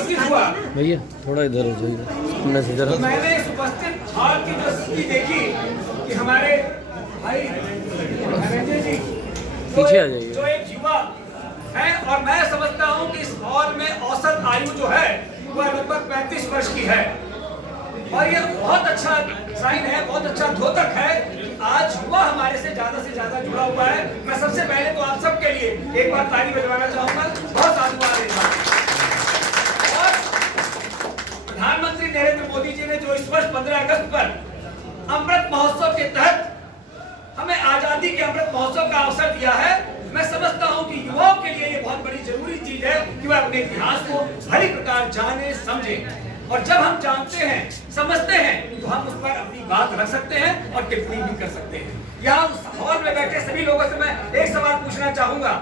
उपस्थित हुआ, भैया थोड़ा इधर हो जाइए से जरा। तो मैंने इस उपस्थित हॉल की जो स्थिति देखी कि हमारे भाई धनंजय जी पीछे आ जाइए। जो एक युवा है, और मैं समझता हूँ कि इस हॉल में औसत आयु जो है वह लगभग 35 वर्ष की है, और ये बहुत अच्छा साइन है, बहुत अच्छा द्योतक है कि आज युवा हमारे से ज्यादा जुड़ा हुआ है। मैं सबसे पहले तो आप सबके लिए एक बार ताली बजवाना चाहूंगा, बहुत साधुवाद है। और प्रधानमंत्री नरेंद्र मोदी जी ने जो इस वर्ष 15 अगस्त पर अमृत महोत्सव के तहत हमें आजादी के अमृत महोत्सव का अवसर दिया है, मैं समझता हूं कि युवाओं के लिए ये बहुत बड़ी जरूरी चीज है कि वह अपने इतिहास को भली प्रकार जाने समझें, और जब हम जानते हैं समझते हैं तो हम उस पर अपनी बात रख सकते हैं और टिप्पणी भी कर सकते हैं। यहाँ उस हॉल में बैठे सभी लोगों से मैं एक सवाल पूछना चाहूंगा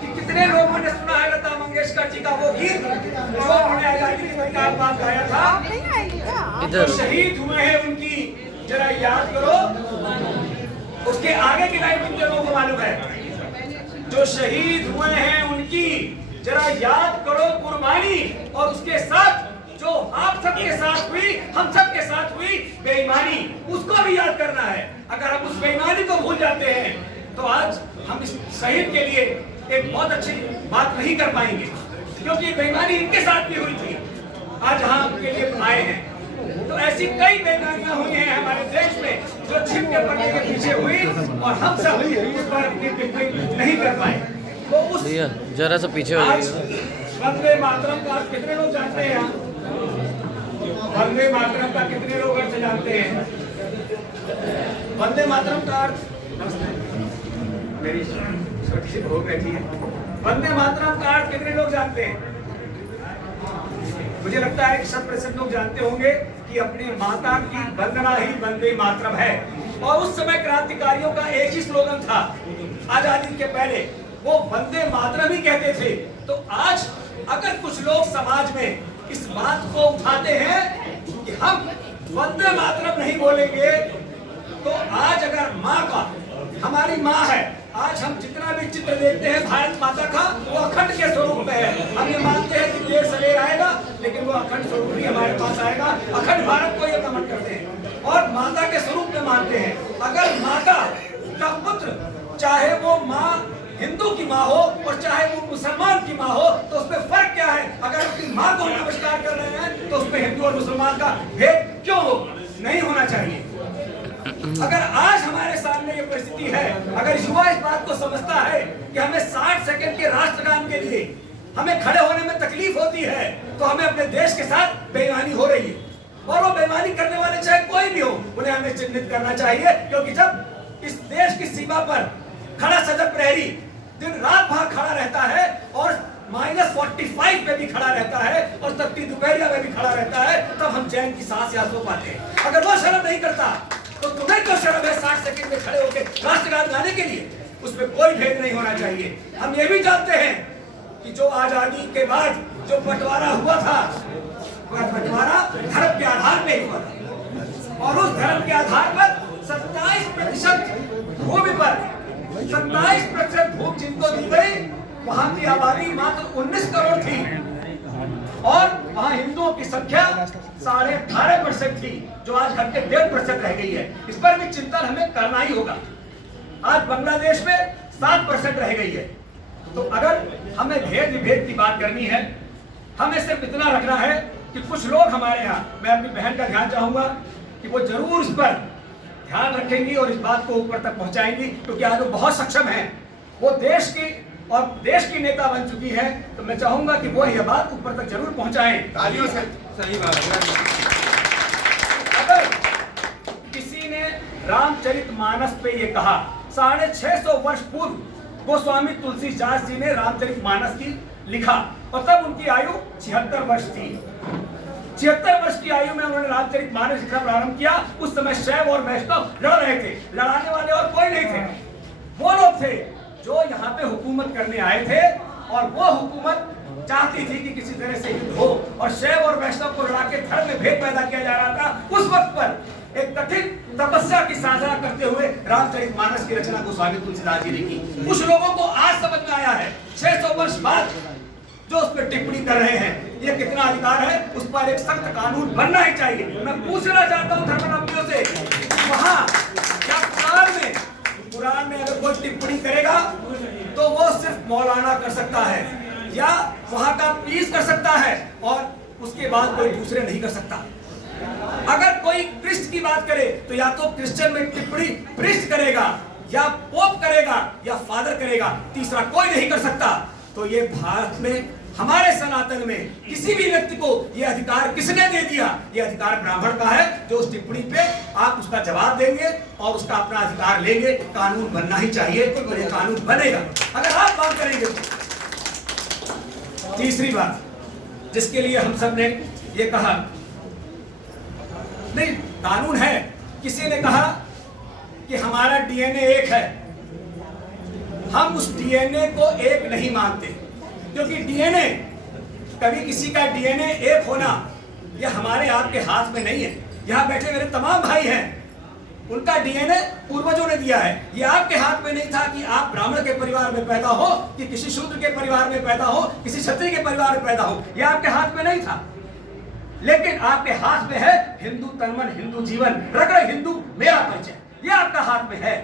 कि कितने लोगों ने सुना है लता मंगेशकर जी का वो गीत जो उन्होंने आजादी के बाद गाया था, जो शहीद हुए हैं उनकी जरा याद करो। उसके आगे की लाइन कितने लोगों को मालूम है? जो शहीद हुए हैं उनकी जरा याद करो कुर्बानी, और उसके साथ जो आप सबके साथ हुई, हम सबके साथ हुई बेईमानी, उसको भी याद करना है। अगर हम उस बेईमानी को भूल जाते हैं तो आज हम इस शहीद के लिए एक बहुत अच्छी बात नहीं कर पाएंगे, क्योंकि बेईमानी इनके साथ भी हुई थी, आज हम आपके लिए आए हैं। तो ऐसी कई बेईमानियां हुई हैं हमारे देश में जो छिप के पर्दे के पीछे हुई, और हम सब उस पर अपनी टिप्पणी नहीं कर पाए। तो उस जरा सा पीछे हो आज जाइए। वंदे मातरम का कितने लोग जानते हैं? यहाँ वंदे मातरम का कितने लोग अर्थ जानते हैं? वंदे मातरम का अर्थ, मेरी छोटी सी बहू बैठी है, वंदे मातरम का अर्थ कितने लोग जानते हैं? मुझे लगता है कि 100% लोग जानते होंगे कि अपने माता की वंदना ही वंदे मातरम है। और उस समय क्रांतिकारियों का एक ही स्लोगन था आजादी के पहले, वो वंदे मातरम ही कहते थे। तो आज अगर कुछ लोग समाज में इस बात को उठाते हैं कि हम वंदे मातरम नहीं बोलेंगे, तो आज अगर माँ का, हमारी माँ है, आज हम जितना भी चित्र देखते हैं भारत माता का, वो अखंड के स्वरूप में है। हम ये मानते हैं कि देर सवेर आएगा, लेकिन वो अखंड स्वरूप ही हमारे पास आएगा। अखंड भारत को ये नमन करते हैं और माता के स्वरूप में मानते हैं। अगर माता का पुत्र, चाहे वो माँ हिंदू की माँ हो और चाहे वो मुसलमान की माँ हो, तो उसमें फर्क क्या है? अगर उसकी माँ को नमस्कार कर रहे हैं तो उसमें हिंदू और मुसलमान का भेद क्यों हो? नहीं होना चाहिए। अगर आज हमारे सामने ये परिस्थिति है, अगर युवा इस बात को समझता है कि हमें 60 सेकंड के राष्ट्रगान के लिए हमें खड़े होने में तकलीफ होती है, तो हमें अपने देश के साथ बेईमानी हो रही है, और वो बेईमानी करने वाले चाहे कोई भी हो, उन्हें हमें चिन्हित करना चाहिए। क्योंकि जब इस देश की सीमा पर खड़ा सजग प्रहरी दिन रात वहां खड़ा रहता है और -45 पे भी खड़ा रहता है और तपती दोपहरिया में भी खड़ा रहता है, तब हम चैन की सांस या सो पाते हैं। अगर वो शर्म नहीं करता तो तुम्हें क्यों शर्म है 60 सेकंड में खड़े होकर राष्ट्रगान गाने के लिए? उसमें कोई भेद नहीं होना चाहिए। हम ये भी जानते हैं कि जो आजादी के बाद जो बंटवारा हुआ था, वह बंटवारा धर्म के आधार पे हुआ था, और उस धर्म के आधार पर 27% भूमि पर 27% भूमि जिनको दी गई, वहां की आबादी मात्र 19 करोड़ थी, और वहां हिंदुओं की संख्या 18.5% थी, जो आज घटके 1.5% रह गई है। इस पर भी चिंतन हमें करना ही होगा। आज बांग्लादेश में 7% रह गई है। तो अगर हमें भेद विभेद की बात करनी है, हमें सिर्फ इतना रखना है कि कुछ लोग हमारे यहाँ, मैं अपनी बहन का ध्यान चाहूंगा कि वो जरूर इस पर ध्यान रखेंगी और इस बात को ऊपर तक पहुंचाएंगी, क्योंकि आज वो बहुत सक्षम है, वो देश की और देश की नेता बन चुकी है। तो मैं चाहूंगा कि वो यह बात ऊपर तक जरूर पहुंचाएं। तालियों से सही बात है। अगर किसी ने रामचरितमानस पे ये कहा, 650 वर्ष पूर्व गोस्वामी तुलसीदास जी ने रामचरितमानस की लिखा, और तब उनकी आयु 76 वर्ष थी। 76 वर्ष की आयु में उन्होंने रामचरितमानस लिखना प्रारंभ किया। उस समय शैव और वैष्णव लड़ रहे थे, लड़ाने वाले और कोई नहीं थे। वो लोग थे जो यहाँ पे हुकूमत करने आए थे, और वो हुकूमत चाहती थी कि किसी तरह से युद्ध हो और शैव और वैष्णव को लड़ा के धर्म में भेद पैदा किया जा रहा था। उस वक्त पर एक कठिन तपस्या की साधना करते हुए रामचरितमानस की रचना गोस्वामी तुलसीदास जी ने की। कुछ लोगों को आज समझ में आया है, 600 वर्ष बाद जो उस पर टिप्पणी कर रहे हैं, ये कितना अधिकार है, उस पर एक सख्त कानून बनना ही चाहिए। मैं पूछना चाहता हूँ धर्मावलंबियों से, वहाँ जब कुरान में अगर कोई टिप्पणी करेगा तो वो सिर्फ मौलाना कर सकता है या वहाँ का पीस कर सकता है और उसके बाद कोई दूसरे नहीं कर सकता। अगर कोई क्रिस्ट की बात करे तो या तो क्रिश्चियन में टिप्पणी प्रिस्ट करेगा या पोप करेगा या फादर करेगा, तीसरा कोई नहीं कर सकता। तो ये भारत में हमारे सनातन में किसी भी व्यक्ति को ये अधिकार किसने दे दिया? ये अधिकार ब्राह्मण का है, जो उस टिप्पणी पे आप उसका जवाब देंगे और उसका अपना अधिकार लेंगे। कानून बनना ही चाहिए और ये कानून बनेगा अगर आप बात करेंगे तो। तीसरी बात जिसके लिए हम सब ने ये कहा, नहीं कानून है, किसी ने कहा कि हमारा डीएनए एक है, हम उस डीएनए को एक नहीं मानते, क्योंकि डीएनए कभी किसी का डीएनए एक होना यह हमारे आपके हाथ में नहीं है। यहाँ बैठे मेरे तमाम भाई हैं, उनका डीएनए पूर्वजों ने दिया है। ये आपके हाथ में नहीं था कि आप ब्राह्मण के परिवार में पैदा हो कि किसी शूद्र के परिवार में पैदा हो, किसी क्षत्रिय के परिवार में पैदा हो, ये आपके हाथ में नहीं था। लेकिन आपके हाथ में है हिंदू तन मन हिंदू जीवन, रगड़ हिंदू मेरा परिचय, ये आपका हाथ में है।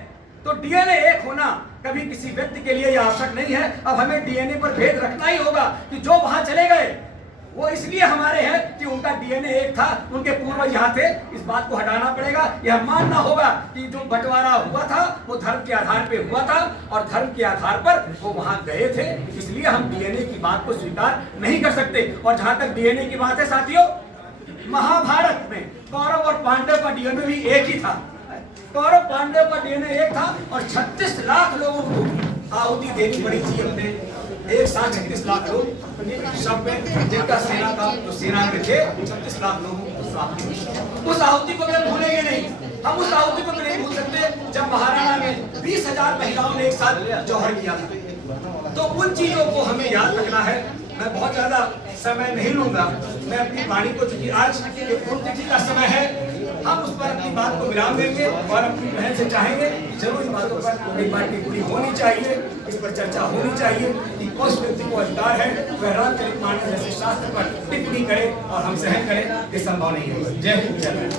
तो डीएनए एक होना कभी किसी व्यक्ति के लिए यह आवश्यक नहीं है। अब हमें डीएनए पर भेद रखना ही होगा कि जो वहां चले गए वो इसलिए हमारे हैं कि उनका डीएनए एक था, उनके पूर्वज यहाँ थे। इस बात को हटाना पड़ेगा। यह मानना होगा कि जो बंटवारा हुआ था वो धर्म के आधार पे हुआ था और धर्म के आधार पर वो वहां गए थे, इसलिए हम डीएनए की बात को स्वीकार नहीं कर सकते। और जहां तक डीएनए की बात है साथियों, महाभारत में कौरव और पांडव का डीएनए भी एक ही था। कौरव पांडव का डीएनए एक था और 36 लाख लोगों को आहुति देनी पड़ी थी। अपने एक साथ 36 लाख लोग सब में, जिनका सेना का जो सेना में थे 36 लाख लोगों को उस आहुति को हम भूलेंगे नहीं। हम उस आहुति को नहीं भूल सकते जब महाराणा में 20,000 महिलाओं ने एक साथ जौहर किया था। तो उन चीजों को हमें याद रखना है। मैं बहुत ज्यादा समय नहीं लूंगा, मैं अपनी वाणी को, चूंकि आज पुण्यतिथि का समय है, हम उस पर अपनी बात को विराम देंगे और अपनी बहन से चाहेंगे कि जरूर इन बातों पर एक बार टिप्पणी होनी चाहिए, इस पर चर्चा होनी चाहिए कि उस व्यक्ति को अधिकार है वह रामचरितमानस जैसे शास्त्र पर टिप्पणी करे और हम सहन करें, ये संभव नहीं है। जय हिंद, जय भारत।